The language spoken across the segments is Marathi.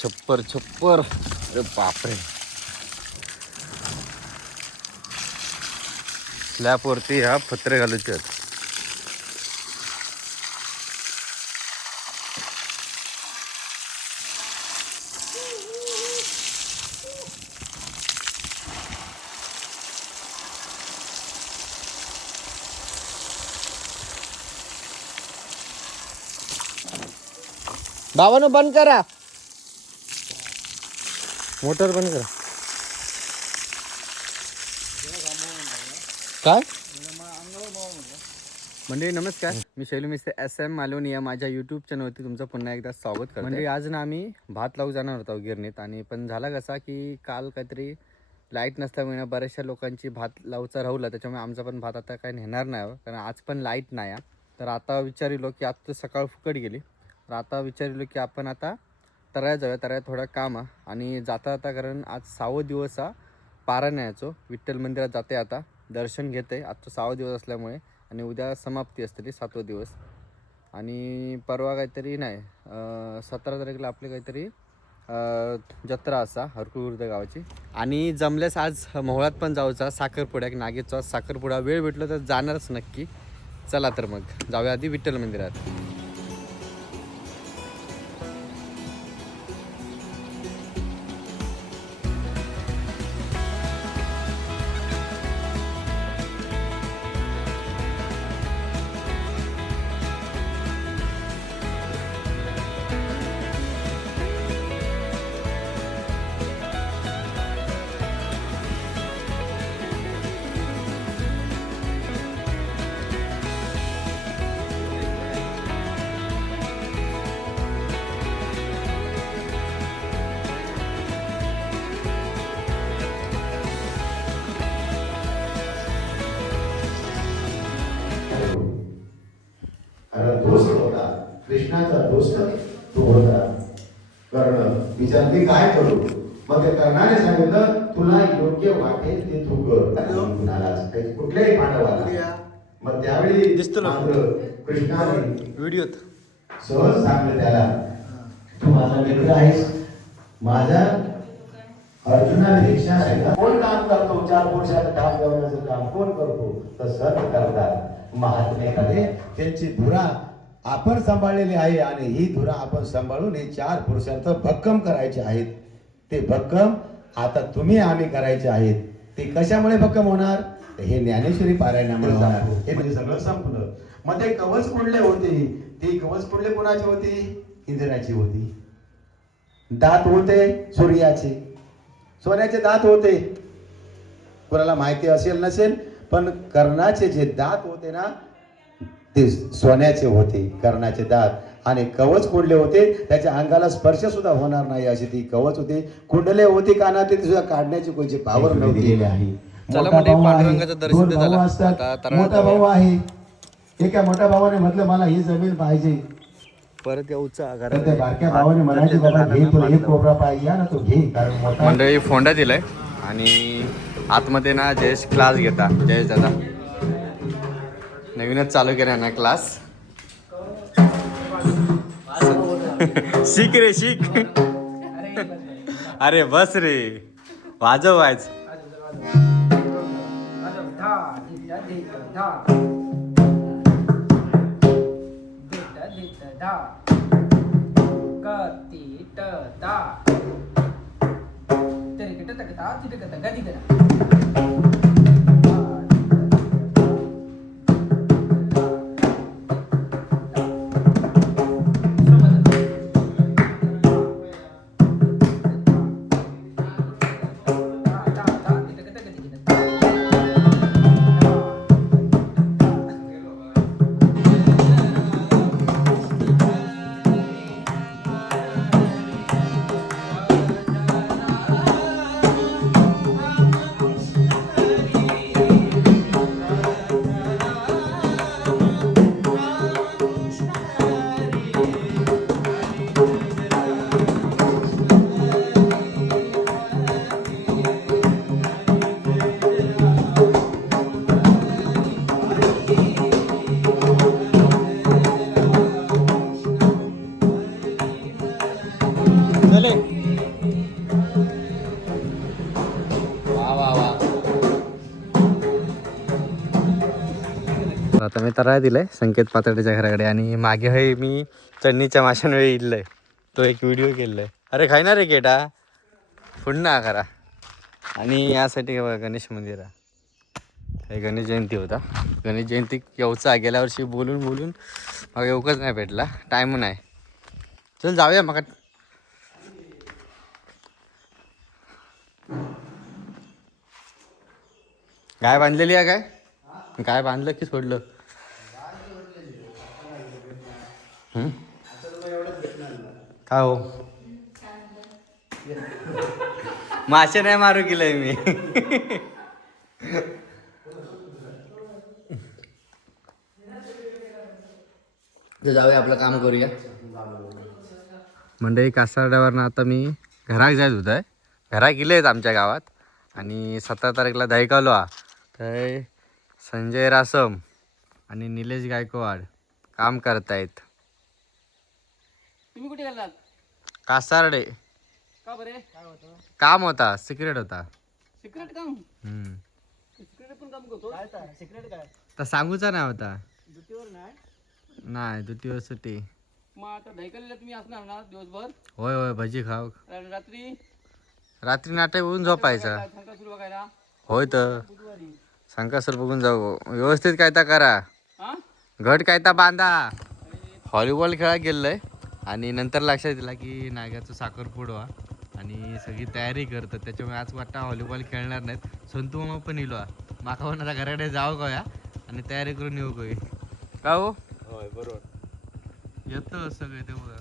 छप्पर छप्पर, अरे बापरे. स्लॅबवरती ह्या पत्रे घालायचे आहेत. बाबांनो बंद करा, मोटर बंद करा. काय म्हणजे नमस्कार, मी शैलू मिस्त्री SM मालवणी या माझ्या यूट्यूब चॅनलवरती तुमचं पुन्हा एकदा स्वागत करतो. म्हणजे आज ना आम्ही भात लावू जाणार होतो गिरणीत, आणि पण झाला कसा की काल काहीतरी लाईट नसल्यामुळे बऱ्याचशा लोकांची भात लावचा राहुला, त्याच्यामुळे आमचा पण भात आता काय नेणार नाही, कारण आज पण लाईट नाही. तर आता विचारिलो की आज तर सकाळ फुकट गेली, तर आता विचारिलो की आपण आता तराया जाऊया. तराया थोडा काम आहे आणि जाता जाता, कारण आज 6वा दिवस हा पारा न्यायचो. विठ्ठल मंदिरात जाते, आता दर्शन घेते. आजचा 6वा दिवस असल्यामुळे, आणि उद्या समाप्ती असते ती 7वा दिवस. आणि परवा काहीतरी नाही 17 तारखेला आपले काहीतरी जत्रा असा हरकुळुर्द गावाची. आणि जमल्यास आज मोहळात पण जाऊचा, साखरपुड्या नागेचा साखरपुडा. वेळ भेटलो तर जाणारच नक्की. चला तर मग जाऊया आधी विठ्ठल मंदिरात. दोस्त होता, कृष्णाचा दोस्त तो होता कर्ण. विचार मी काय करू? मग त्या कर्णाने सांगितलं तुला योग्य वाटेल ते तू कर. कुणालाच काही कुठल्याही पांडवाला. मग त्यावेळी मात्र कृष्णाने व्हिडिओत सहज सांगलं त्याला, तू माझा मित्र आहेस, माझा अर्जुनापेक्षा कोण काम करतो? 4 पुरुषाचं काम करण्याचं काम कोण करतो? तर सर्व करतात. महात्मेकडे त्यांची धुरा आपण सांभाळलेली आहे, आणि ही धुरा आपण सांभाळून हे 4 पुरुषार्थ भक्कम करायचे आहेत. ते भक्कम आता तुम्ही आम्ही करायचे आहेत. ते कशामुळे भक्कम होणार? हे ज्ञानेश्वरी पारायणामुळे होणार. हे म्हणजे सगळं संपलं. मग ते कवच कुंडले होते, ती कवच कुंडले कोणाची होती? इंद्राची होती. दात होते सूर्याचे, सोन्याचे दात होते. कोणाला माहिती असेल नसेल, पण कर्णाचे जे दात होते ना ते सोन्याचे होते, कर्णाचे दात. आणि कवच कुंडले होते, त्याच्या अंगाला स्पर्श सुद्धा होणार नाही अशी ती कवच होते. कुंडले होती कानात, ते सुद्धा काढण्याची कोणती पावर दिलेली आहे. चला म्हणजे पांडुरंगाचं दर्शन झालं. मोठा भाऊ आहे, एका मोठ्या भावाने म्हटलं मला ही जमीन पाहिजे. परत याऊचा त्या बारक्या भावाने म्हणायचे बाबा घे, तो एक कोपरा पाहिजे ना, तो घे. कारण मंडळी फोंडा दिलाय, आणि आतमध्ये ना जयेश क्लास घेता. जयेश दादा नवीनच चालू केला ना क्लास. शिक रे शिक. अरे बस रे, वाजव वाज. आम्ही तराळा दिलाय संकेत पातळीच्या घराकडे. आणि मागे हे मी चटणीच्या माशांवेळी इल्लंय तो एक व्हिडिओ केलाय. अरे खायना रे केटा पुन्हा करा. आणि यासाठी बघा गणेश मंदिर आहे. हे गणेश जयंती होता. गणेश जयंती येऊचा गेल्या वर्षी बोलून मग येऊकच नाही भेटला, टाईम नाही. चल जाऊया मग. गाय बांधलेली आहे काय? गाय बांधलं की सोडलं? काय हो मासे नाही मारू गेलंय मी. जाऊया आपलं काम करूया. मंडळी कासारड्यावरनं आता मी घरात जायच होत आहे. घरा गेलेत आमच्या गावात. आणि 17 तारीखला दहीकालो हा. तर संजय रासम आणि निलेश गायकवाड काम करतायत. तुम्ही कुठे गेलात? कासारडे. का बरे? काय होतं? काम होता, सिक्रेट होता. सिक्रेट काम? सिक्रेट पण काम करतो? काय सिक्रेट काय? तर सांगूचा नाही होता. ड्युटीवर नाही? नाही ड्युटीवर सुट्टी. मग आता दहीकलीला तुम्ही असणार ना दिवसभर? होय होय भजी खाऊ. रात्री रात्री नाटक बघून झोपायचा. शंका सुरू बघायला? होय तर बुधवारी. संकासर बघून जाऊ. व्यवस्थित काय तर करा. हा? घट काय तर बांधा. व्हॉलीबॉल खेळा गेलोय आणि नंतर लक्षात दिला की नागाचं साखरपुडा आणि सगळी तयारी करतात. त्याच्यामुळे आज वाटतं व्हॉलीबॉल खेळणार नाहीत. संतू मामा पण येलो माका पण आता घराकडे जावं कया आणि तयारी करून येऊ काय का हो. होय बरोबर. येतं सगळे तेवढं.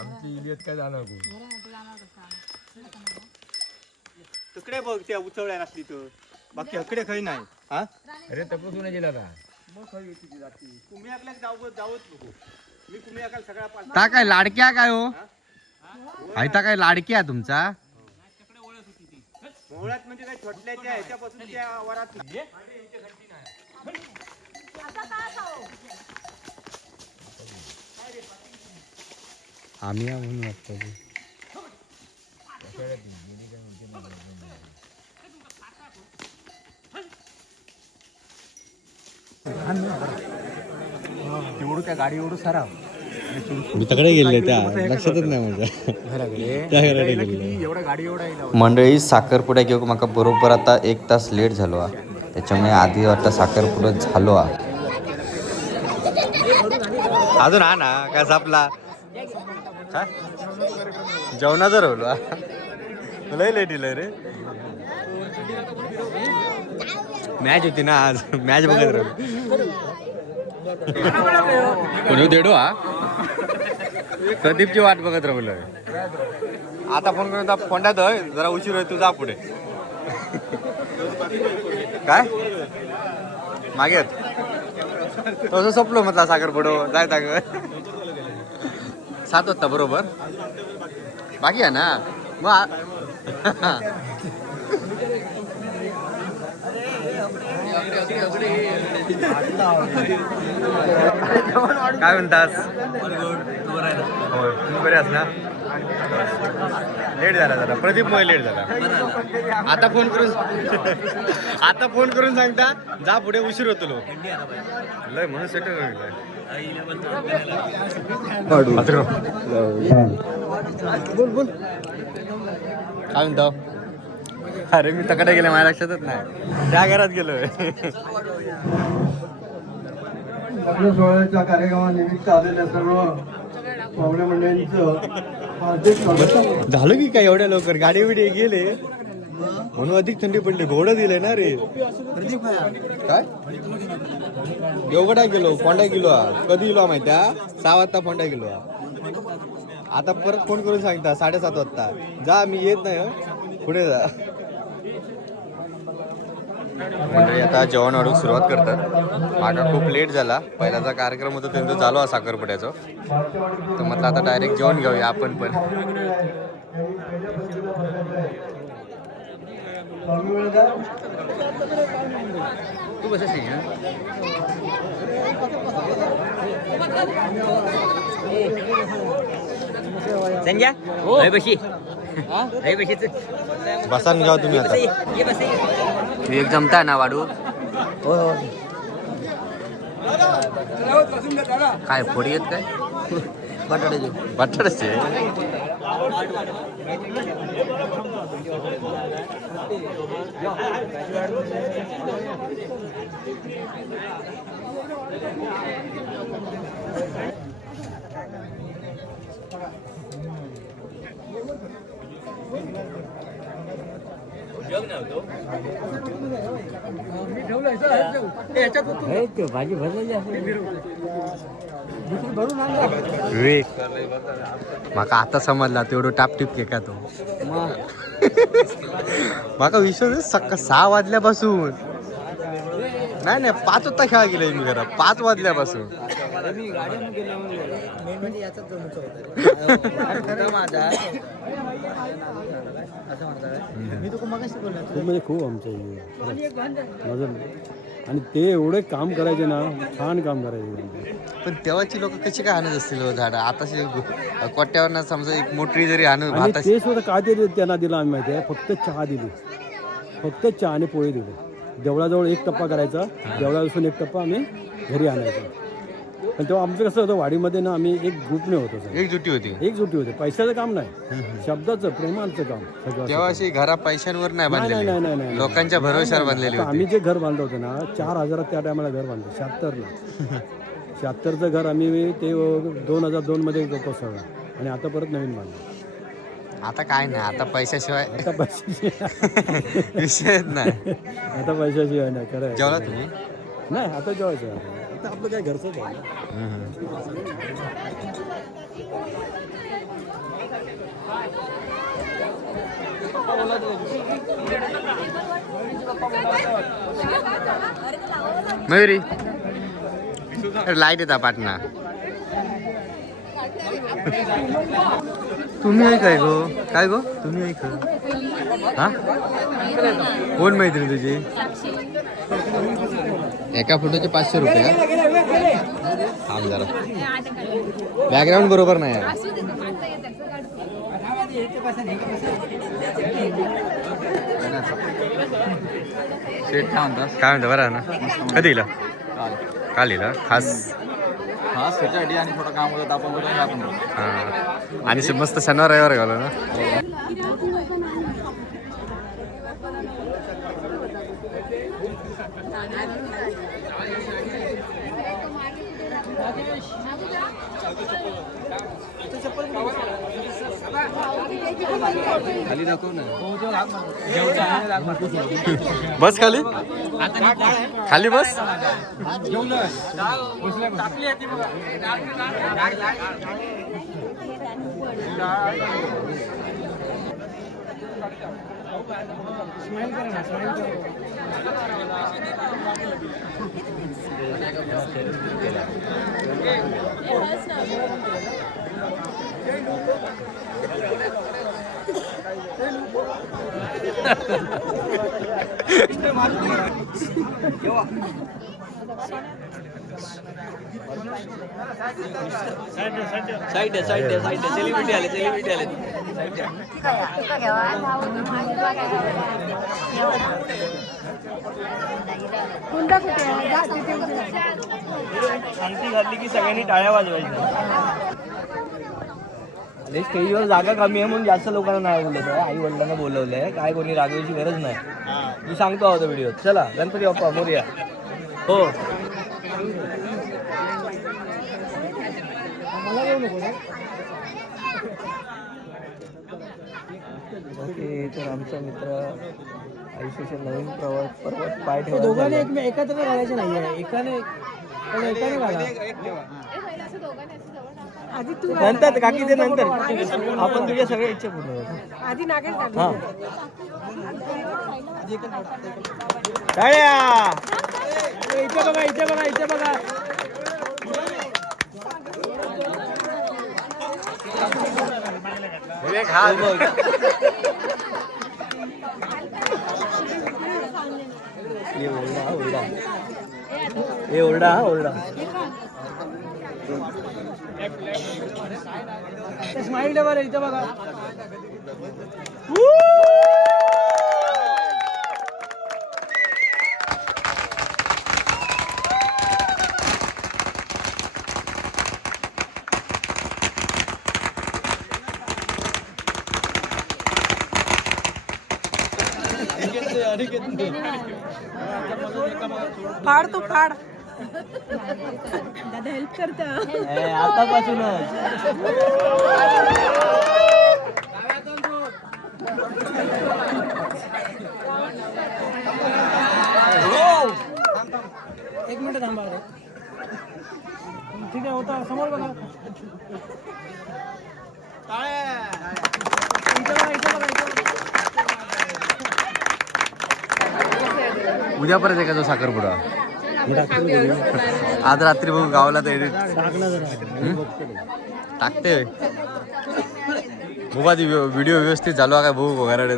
आमची इलियत काय जाणार तिकडे बघ त्या उचवल्या नसली तर बाकी हकडे खै नाही. हा अरे तपासून गेला ना. मग खै होती ती जाती कुम्याकला जावत नको. मी कुम्याकाल सगळा पाच ता काय लाडक्या काय हो. आयता काय लाडक्या तुमचा. मोहळ्यात म्हणजे काय छोटल्याच्या ह्याच्यापासून त्या वरात आम्ही म्हणून वाटतं. तेवढं त्या गाडी एवढं सारा मी तिकडे गेले त्या लक्षातच नाही माझ्या. त्या घराकडे गेले. एवढा गाडी एवढा मंडळी साखरपुड्या घेऊ माका बरोबर आता 1 तास लेट झालो हा. त्याच्यामुळे आधी वाटतं साखरपुडा झालो हा. अजून हा ना काय सापला काय जेवणाचं राहिलो. लय लेट दिलंय रे. मॅच होती ना आज. मॅच बघत राहिलो. कोणी देडो हा प्रदीपची वाट बघत राहिलोय. आता फोन करून फोंड्यात जरा उशीर होय तू जा पुढे. काय मागे तसं संपलो म्हटलं साखरपुडो जायता ग. 7 वाजता बरोबर बाकी आहे ना मग. काय म्हणतास. होय तुम्ही बरे ना. लेट झाला जरा प्रदीप मुळे लेट झाला. आता फोन करून सांगता जा पुढे उशीर होतो लोक लय म्हणून सेटल होईल. बोल काय म्हणतो. अरे मी तकडे गेले माझ्या लक्षातच नाही. त्या घरात गेलोय. लग्न सोहळ्याच्या कार्यक्रमानिमित्त आलेल्या सर्व पाहुण्या मंडळींचं हार्दिक स्वागत. झालं की काय एवढ्या लवकर गाडी बिडी गेले म्हणून अधिक थंडी पडली. घोडं दिलंय ना रे. काय एवढा गेलो फोंडा गेलो कधी गेलो माहिती 6 वाजता फोंडा गेलो. आता परत फोन करून सांगता 7:30 वाजता जा मी येत नाही पुढे जा. म्हणजे आता जेवण वाढूक सुरुवात करतात. मागा खूप लेट झाला. पहिल्याचा कार्यक्रम होता त्यांचं चालू आहे साखरपुड्याचं. तर म्हटलं आता डायरेक्ट जेवण घेऊया आपण पण. तू बस संजय होय बशी. बसा घ्या तुम्ही आता तू एक जमता ना वाढू काय फोडी येत काय बटाट्याचे भाजी भरलेली विवेक माका आता समजला तेवढं टापटिप के का तो माका विश्वास सकाळ 6 वाजल्यापासून नाही 5 वाजता खेळा गेलोय मी घरात 5 वाजल्यापासून म्हणजे खूप आमच्या माझं आणि ते एवढे काम करायचे ना छान काम करायचे पण तेव्हाची लोक कशी काय आणत असतील हो झाडं आताशी कोट्यावर समजा एक मोठी जरी आणत आणि ते सुद्धा काय ते त्यांना दिलं आम्ही माहिती आहे फक्त चहा दिली फक्त चहा आणि पोळी दिली देवळाजवळ एक टप्पा करायचा देवळापासून एक टप्पा आम्ही घरी आणायचा पण तेव्हा आमचं कसं होतं वाडीमध्ये ना आम्ही एक ग्रुपने होतो एकजुटी होती पैशाचं काम नाही शब्दाचं प्रेमाचं काम सगळं तेव्हा अशी घरा पैशांवर नाही बांधलेली नाही लोकांच्या भरोश्यावर बांधलेली आता होती आम्ही जे घर बांधलं होतं ना 4,000 त्या टायमाला घर बांधलं 76ला 76चं घर आम्ही ते 2002 मध्ये कोसळलं आणि आता परत नवीन बांधलं आता काय नाही आता पैशाशिवाय आता पैशाशिवाय विषयच नाही आता पैशाशिवाय नाही खरं जेवला तुम्ही नाही आता जेवायचं आता आपलं काय घरचंच आहे ना. मयुरी लाईट येता पाटणा तुम्ही आहे काय गो तुम्ही आहे हा कोण मैत्रीण तुझी एका फोटोचे 500 रुपये थांब जरा बॅकग्राऊंड बरोबर नाही आहे काय म्हणतो बरं ना कधी येईल काल येईल खास त्याच्यासाठी आणि थोडं काम होतं आपण हां आणि मस्त शनिवार रविवार घालू ना खाली दाखव ना बस खाली खाली बस साईड सेलिब्रिटी आले शांती घातली की सगळ्यांनी टाळ्या वाजवायच्या स्टेजवर जागा कमी आहे म्हणून जास्त लोकांना नाही बोलत आई वडिलांना बोलवलंय काय कोणी रागवायची गरज नाही मी सांगतो होतो व्हिडिओ चला गणपती बाप्पा मोरया हो ओके तर आमचा मित्र आयुष्याच्या नवीन पर्वत पाय ठेवा दोघांनी एकत्र घालायचे नाही एकाने घाला नंतर काकी ते नंतर आपण तुझ्या सगळ्या इच्छा पूर्ण करतो आधी इथे बघा ओरडा स्माइल टेबल इथे बघा फाड तू फाड दादा हेल्प करता एक मिनिट थांबा रे. ठीक आहे होता समोर बघा. उद्या परत आहे का तो साखरपुडा? आज रात्री बघू गावाला तर टाकते बघा ती व्हिडिओ व्यवस्थित चालू आहे का बघू घराडे.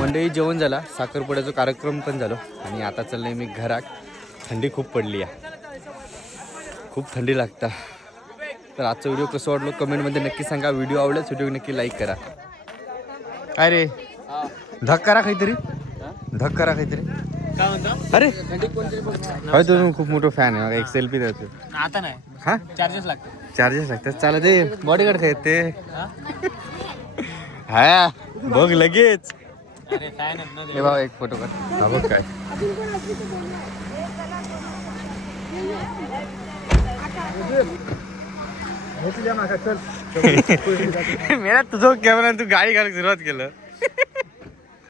मंडळी जेवण झाला, साखरपुड्याचा कार्यक्रम पण झालो आणि आता चाललंय मी घरात. थंडी खूप पडली आहे, खूप थंडी लागता. तर आजचा व्हिडिओ कसं वाटलो कमेंटमध्ये नक्की सांगा. व्हिडिओ आवडल्यास व्हिडिओ नक्की लाईक करा. काय रे धक करा काहीतरी, धक करा काहीतरी. अरे होय तू खूप मोठं फॅन आहे. एक सेल्फी द्यायचं आता नाही, हा चार्जेस लागतात. चार्जेस लागतात. चालत ते बॉडीगार्ड खायत ते हा बघ लगेच. अरे फॅन आहेत ना ते. हे बाबा एक फोटो कर. हा बघ काय मेरा तुझं कॅमेरा तू गाडी घालायला सुरुवात केलं.